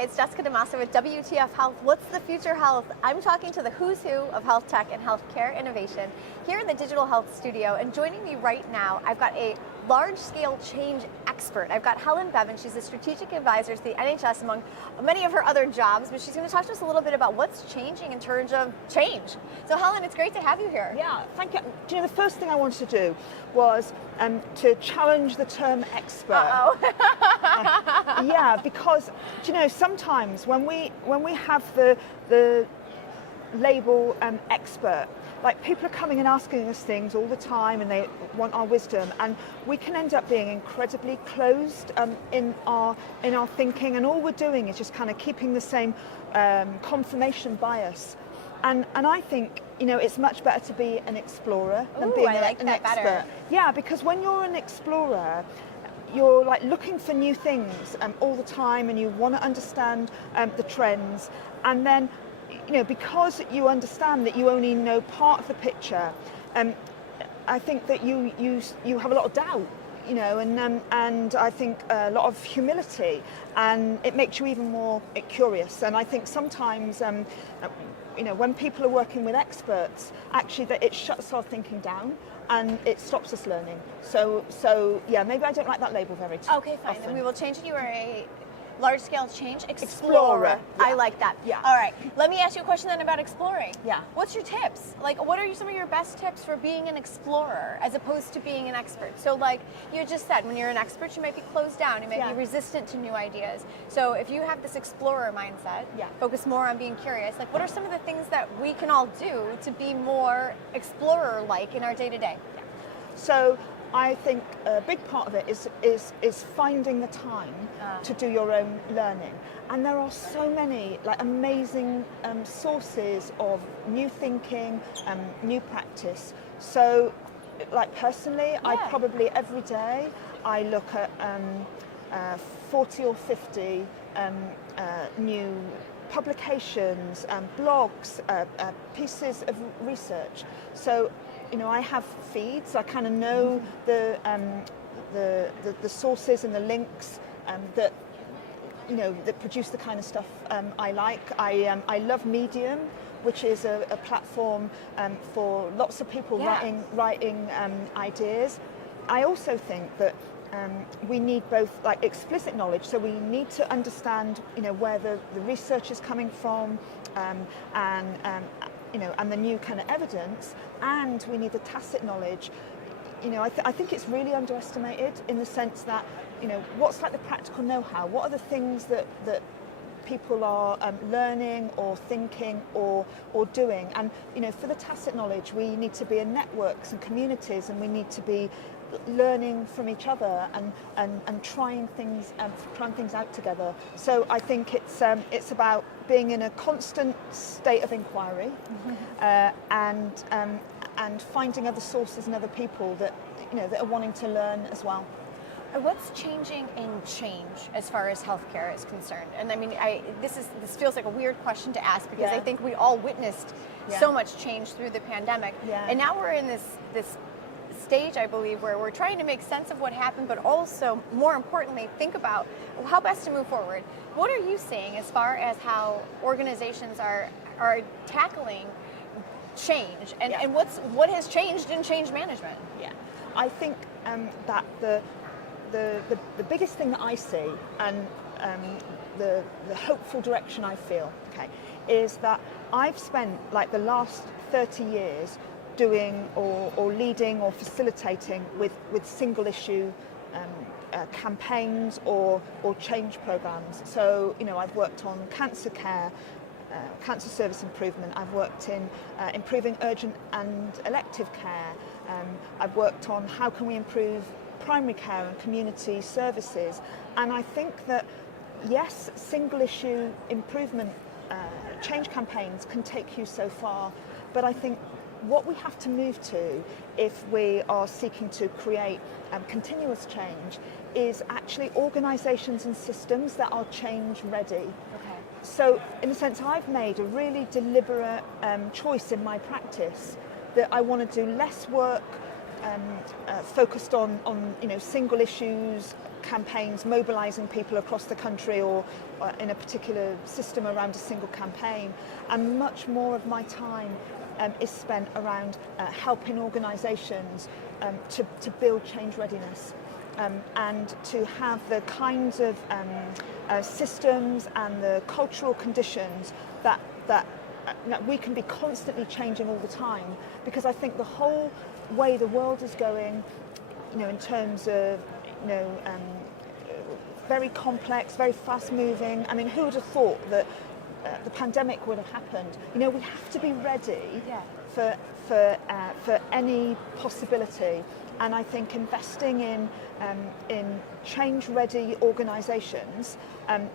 Hi, it's Jessica DeMassa with WTF Health. What's the future health? I'm talking to the who's who of health tech and healthcare innovation here in the Digital Health Studio. And joining me right now, I've got a large-scale change expert. I've got Helen Bevan. She's a strategic advisor to the NHS among many of her other jobs, but she's going to talk to us a little bit about what's changing in terms of change. So Helen, it's great to have you here. Yeah, thank you. Do you know, the first thing I wanted to do was to challenge the term expert. Yeah, because do you know, sometimes when we have the label expert, like people are coming and asking us things all the time and they want our wisdom, and we can end up being incredibly closed in our thinking, and all we're doing is just kind of keeping the same confirmation bias. And I think, you know, it's much better to be an explorer than being an expert. Better. Yeah, because when you're an explorer, you're like looking for new things all the time, and you want to understand the trends. And then, you know, because you understand that you only know part of the picture, I think that you have a lot of doubt, you know, and I think a lot of humility, and it makes you even more curious. And I think sometimes, you know, when people are working with experts, actually that it shuts our thinking down and it stops us learning. So yeah, maybe I don't like that label very Okay, fine. often. Then we will change it. You are a large-scale change explorer. Yeah. I like that. Yeah. All right. Let me ask you a question then about exploring. Yeah. What's your tips? Like, what are some of your best tips for being an explorer as opposed to being an expert? So, like you just said, when you're an expert, you might be closed down. You might be resistant to new ideas. So, if you have this explorer mindset, focus more on being curious. Like, what are some of the things that we can all do to be more explorer-like in our day-to-day? So I think a big part of it is finding the time to do your own learning, and there are so many like amazing sources of new thinking, new practice. So, like personally, I probably every day I look at 40 or 50 new publications, blogs, pieces of research. So, you know, I have feeds. I kind of know the sources and the links that, you know, that produce the kind of stuff I like. I love Medium, which is a platform for lots of people writing ideas. I also think that we need both like explicit knowledge, so we need to understand, you know, where the research is coming from, and you know, and the new kind of evidence, and we need the tacit knowledge. You know, I think it's really underestimated in the sense that, you know, what's like the practical know-how? What are the things that people are learning or thinking or doing? And, you know, for the tacit knowledge, we need to be in networks and communities, and we need to be learning from each other and trying things out together. So I think it's about being in a constant state of inquiry, and finding other sources and other people that, you know, that are wanting to learn as well. What's changing in change as far as healthcare is concerned? And I mean, this feels like a weird question to ask, because I think we all witnessed so much change through the pandemic, and now we're in this stage, I believe, where we're trying to make sense of what happened, but also, more importantly, think about how best to move forward. What are you seeing as far as how organizations are tackling change, and what has changed in change management? Yeah, I think that the biggest thing that I see, and the hopeful direction I feel, is that I've spent like the last 30 years doing or leading or facilitating with single issue campaigns or change programs. So, you know, I've worked on cancer care, cancer service improvement. I've worked in improving urgent and elective care. I've worked on how can we improve primary care and community services. And I think that, yes, single issue improvement change campaigns can take you so far, but I think what we have to move to, if we are seeking to create continuous change, is actually organisations and systems that are change ready. So in a sense, I've made a really deliberate choice in my practice that I want to do less work focused on you know, single issues campaigns mobilizing people across the country or in a particular system around a single campaign, and much more of my time is spent around helping organizations to build change readiness and to have the kinds of systems and the cultural conditions that we can be constantly changing all the time, because I think the whole way the world is going, in terms of very complex, very fast moving. I mean, who would have thought that the pandemic would have happened? We have to be ready for any possibility. And I think investing in change-ready organisations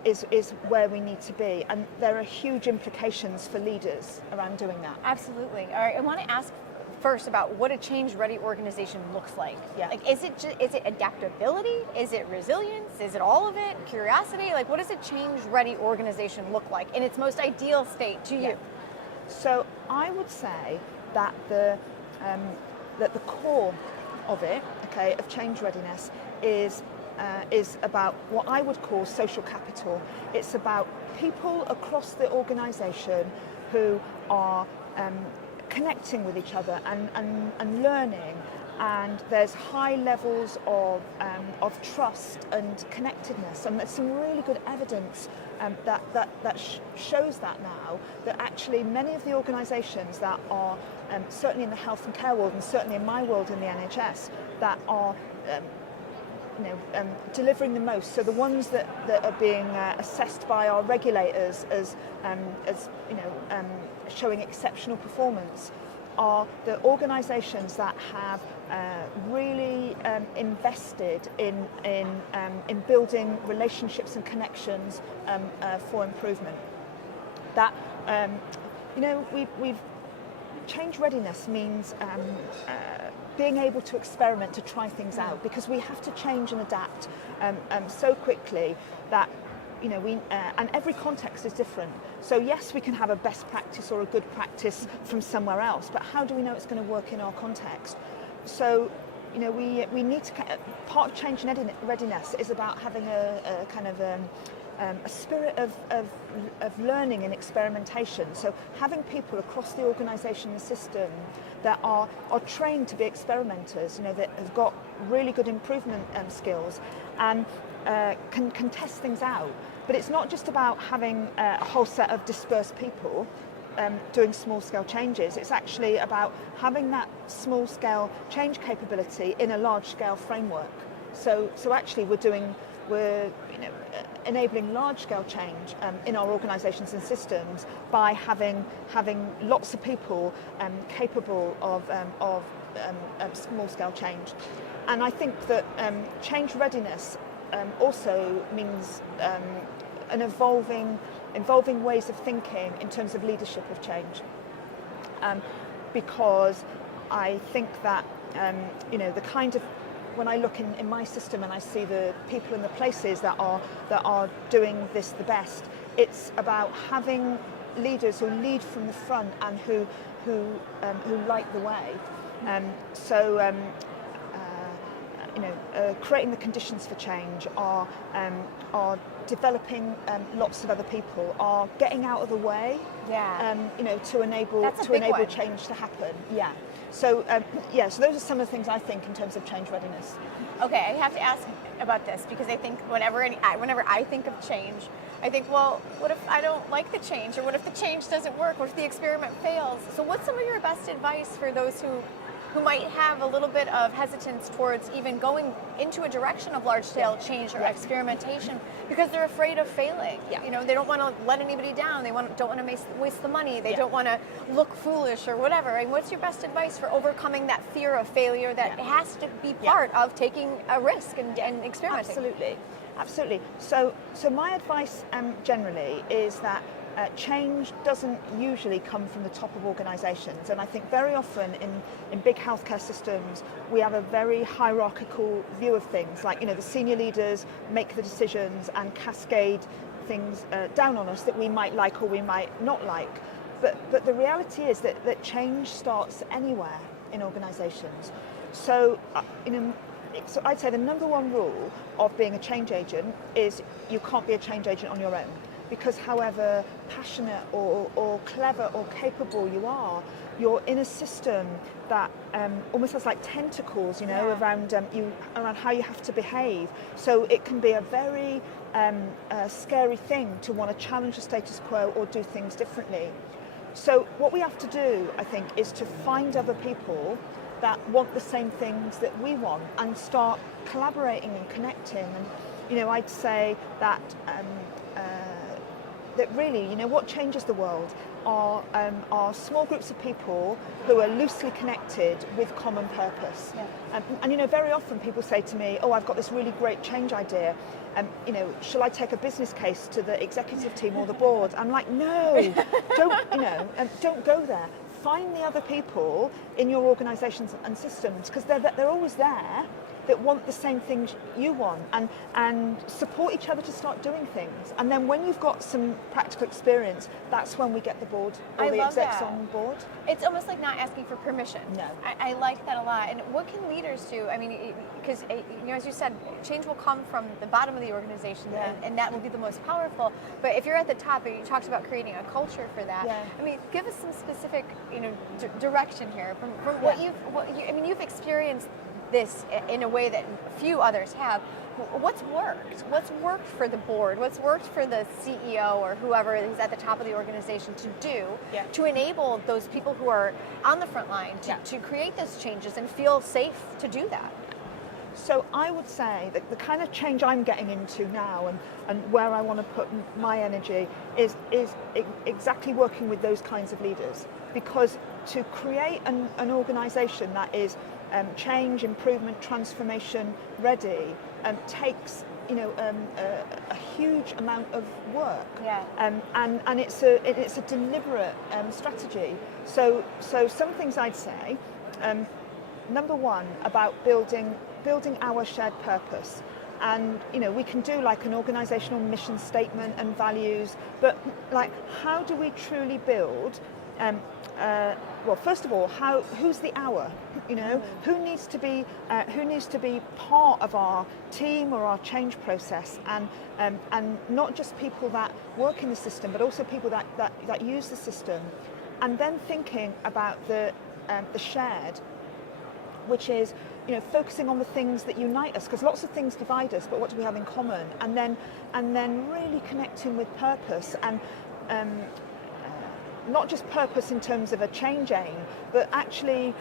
is where we need to be, and there are huge implications for leaders around doing that. Absolutely. All right, I want to ask first about what a change-ready organization looks like. Yeah. Like, is it adaptability? Is it resilience? Is it all of it? Curiosity? Like, what does a change-ready organization look like in its most ideal state to you? So I would say that the core of it, of change readiness, is about what I would call social capital. It's about people across the organisation who are connecting with each other and learning, and there's high levels of trust and connectedness, and there's some really good evidence that shows that now, that actually many of the organisations that are certainly in the health and care world, and certainly in my world in the NHS, that are delivering the most. So the ones that are being assessed by our regulators as showing exceptional performance are the organisations that have really invested in building relationships and connections for improvement. That we've change readiness means being able to experiment, to try things out, because we have to change and adapt so quickly that and every context is different. So yes, we can have a best practice or a good practice from somewhere else, but how do we know it's going to work in our context? So we need to, part of change and readiness is about having a kind of a spirit of learning and experimentation. So having people across the organisation and system that are trained to be experimenters, that have got really good improvement skills and can test things out. But it's not just about having a whole set of dispersed people doing small-scale changes. It's actually about having that small-scale change capability in a large-scale framework. So actually we're enabling large-scale change in our organisations and systems by having lots of people capable of small-scale change. And I think that change readiness also means an evolving ways of thinking in terms of leadership of change, because I think that the kind of, when I look in my system and I see the people and the places that are doing this the best, it's about having leaders who lead from the front and who light the way. Creating the conditions for change are developing lots of other people, are getting out of the way, to enable change to happen. Yeah. So so those are some of the things I think in terms of change readiness. Okay, I have to ask about this because I think whenever I think of change, I think, well, what if I don't like the change, or what if the change doesn't work, or if the experiment fails? So what's some of your best advice for those who might have a little bit of hesitance towards even going into a direction of large-scale change or experimentation because they're afraid of failing? They don't want to let anybody down. They don't want to waste the money. They don't want to look foolish or whatever. And what's your best advice for overcoming that fear of failure that has to be part of taking a risk and experimenting? Absolutely. So my advice generally is that change doesn't usually come from the top of organisations, and I think very often in big healthcare systems we have a very hierarchical view of things, like the senior leaders make the decisions and cascade things down on us that we might like or we might not like. But the reality is that change starts anywhere in organisations. So so I'd say the number one rule of being a change agent is you can't be a change agent on your own, because however passionate or clever or capable you are, you're in a system that almost has like tentacles, around around how you have to behave. So it can be a very scary thing to want to challenge the status quo or do things differently. So what we have to do, I think, is to find other people that want the same things that we want and start collaborating and connecting. And I'd say that that really, what changes the world are small groups of people who are loosely connected with common purpose. Yeah. And very often people say to me, "Oh, I've got this really great change idea. Shall I take a business case to the executive team or the board?" I'm like, "No, don't go there. Find the other people in your organisations and systems, because they're always there, that want the same things you want, and support each other to start doing things. And then when you've got some practical experience, that's when we get the board or the execs on board." It's almost like not asking for permission. No. I like that a lot. And what can leaders do? I mean, because as you said, change will come from the bottom of the organization, and that will be the most powerful. But if you're at the top, and you talked about creating a culture for that. Yeah. I mean, give us some specific direction here from what you've experienced this in a way that few others have. What's worked? What's worked for the board? What's worked for the CEO or whoever is at the top of the organization to do to enable those people who are on the front line to create those changes and feel safe to do that? So I would say that the kind of change I'm getting into now and where I want to put my energy is exactly working with those kinds of leaders, because to create an organisation that is change, improvement, transformation ready takes a huge amount of work. Yeah. And it's a deliberate strategy. So some things I'd say. Number one, about building our shared purpose. And we can do like an organizational mission statement and values, but like, how do we truly build well, first of all, who's the our? Who needs to be part of our team or our change process, and not just people that work in the system, but also people that use the system. And then thinking about the shared, which is focusing on the things that unite us, because lots of things divide us, but what do we have in common? And then really connecting with purpose, and not just purpose in terms of a change aim, but actually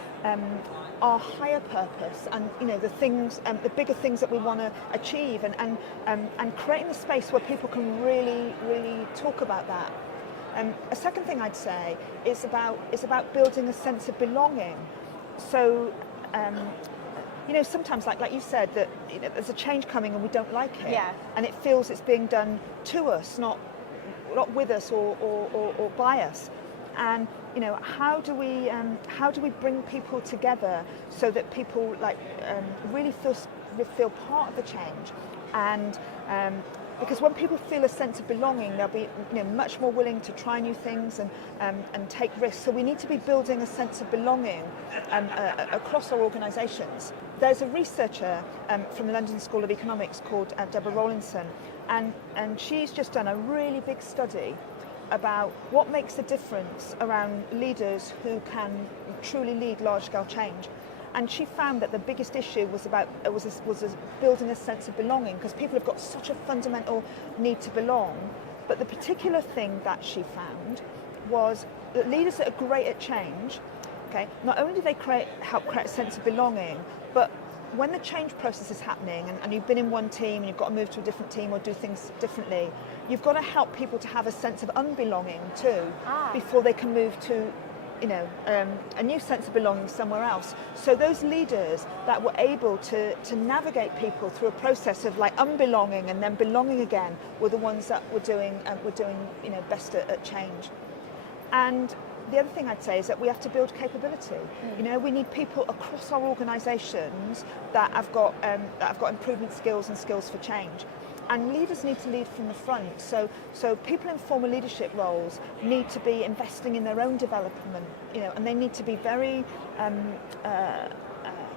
our higher purpose, and the things, the bigger things that we want to achieve, and creating a space where people can really talk about that. A second thing I'd say is about building a sense of belonging. So sometimes like you said, that there's a change coming and we don't like it, and it feels it's being done to us, not with us or by us. And how do we bring people together so that people really feel part of the change? And because when people feel a sense of belonging, they'll be much more willing to try new things and take risks. So we need to be building a sense of belonging across our organisations. There's a researcher from the London School of Economics called Deborah Rawlinson, and she's just done a really big study about what makes a difference around leaders who can truly lead large-scale change. And she found that the biggest issue was building a sense of belonging, because people have got such a fundamental need to belong. But the particular thing that she found was that leaders that are great at change, not only do they help create a sense of belonging, but when the change process is happening and you've been in one team and you've got to move to a different team or do things differently, you've got to help people to have a sense of unbelonging too, before they can move to a new sense of belonging somewhere else. So those leaders that were able to navigate people through a process of unbelonging and then belonging again were the ones that were doing best at change. And the other thing I'd say is that we have to build capability. We need people across our organisations that have got improvement skills and skills for change. And leaders need to lead from the front. So people in former leadership roles need to be investing in their own development, and they need to be very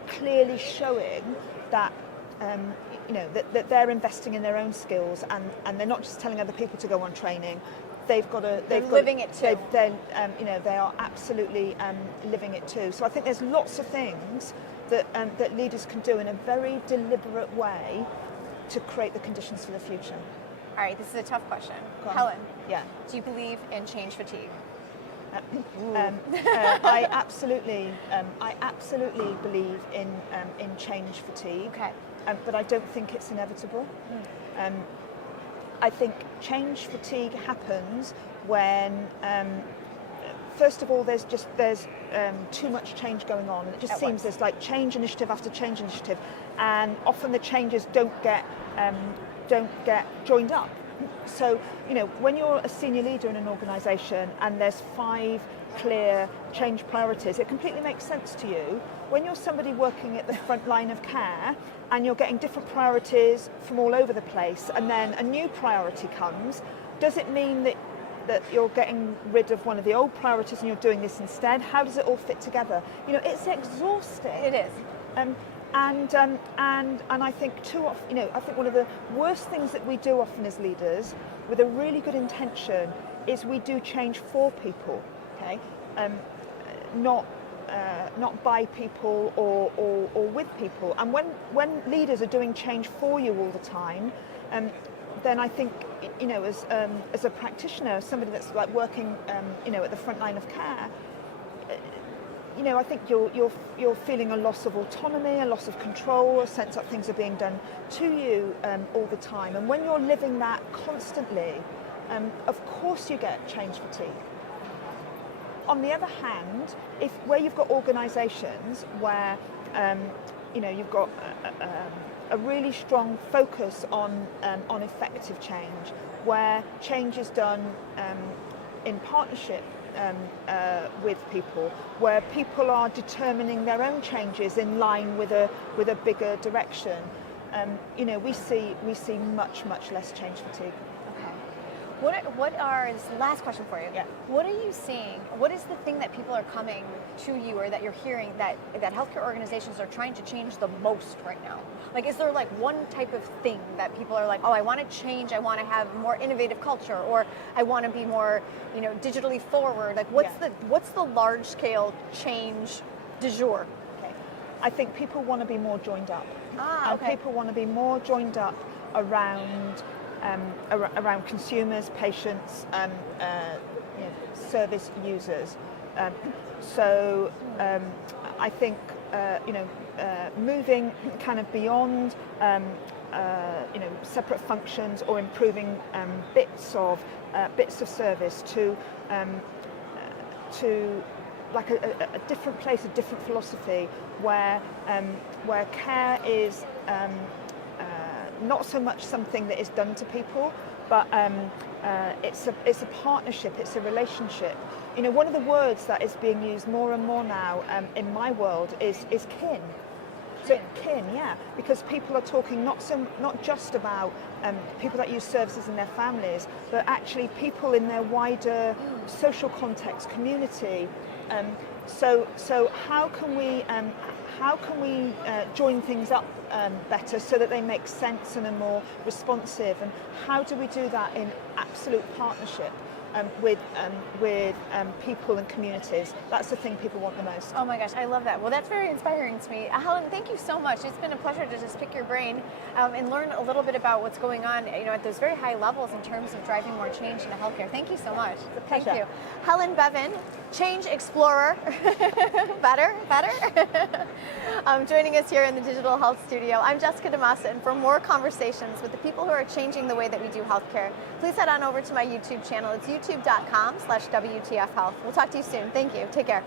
clearly showing that that they're investing in their own skills, and they're not just telling other people to go on training. They've got to. They're living it too. They are absolutely living it too. So I think there's lots of things that leaders can do in a very deliberate way to create the conditions for the future. All right, this is a tough question. Helen, yeah. Do you believe in change fatigue? I absolutely believe in change fatigue. Okay. But I don't think it's inevitable. I think change fatigue happens when, first of all, there's too much change going on, and it just seems there's like change initiative after change initiative, and often the changes don't get joined up. So, when you're a senior leader in an organisation and there's 5 clear change priorities, it completely makes sense to you. When you're somebody working at the front line of care and you're getting different priorities from all over the place, and then a new priority comes, does it mean that you're getting rid of one of the old priorities and you're doing this instead? How does it all fit together? It's exhausting. It is. And I think too often, I think one of the worst things that we do often as leaders, with a really good intention, is we do change for people, okay, not by people or with people. And when leaders are doing change for you all the time, then I think, as a practitioner, somebody that's like working, at the front line of care, I think you're feeling a loss of autonomy, a loss of control, a sense that things are being done to you all the time. And when you're living that constantly, of course you get change fatigue. On the other hand, where you've got organisations where you've got a really strong focus on effective change, where change is done in partnership with people, where people are determining their own changes in line with a bigger direction, we see much less change fatigue. What are, this is the last question for you. Yeah. What are you seeing? What is the thing that people are coming to you, or that you're hearing that healthcare organizations are trying to change the most right now? Like, is there like one type of thing that people are like, oh, I want to change, I want to have more innovative culture, or I want to be more, digitally forward? Like, what's the large scale change du jour? Okay. I think people want to be more joined up. Okay. And people want to be more joined up around consumers, patients, service users. I think moving kind of beyond separate functions or improving bits of service to like a different place, a different philosophy, where care is not so much something that is done to people, but it's a partnership, it's a relationship. One of the words that is being used more and more now in my world is kin. So kin, yeah, because people are talking not just about people that use services in their families, but actually people in their wider social context, community. So how can we join things up better so that they make sense and are more responsive? And how do we do that in absolute partnership with people and communities? That's the thing people want the most. Oh my gosh, I love that. Well, that's very inspiring to me. Helen, thank you so much. It's been a pleasure to just pick your brain and learn a little bit about what's going on, at those very high levels in terms of driving more change into healthcare. Thank you so much. It's a pleasure. Thank you. Helen Bevan, Change Explorer. better? Joining us here in the Digital Health Studio. I'm Jessica DeMassa, and for more conversations with the people who are changing the way that we do healthcare, please head on over to my YouTube channel. It's youtube.com/WTF Health. We'll talk to you soon. Thank you. Take care.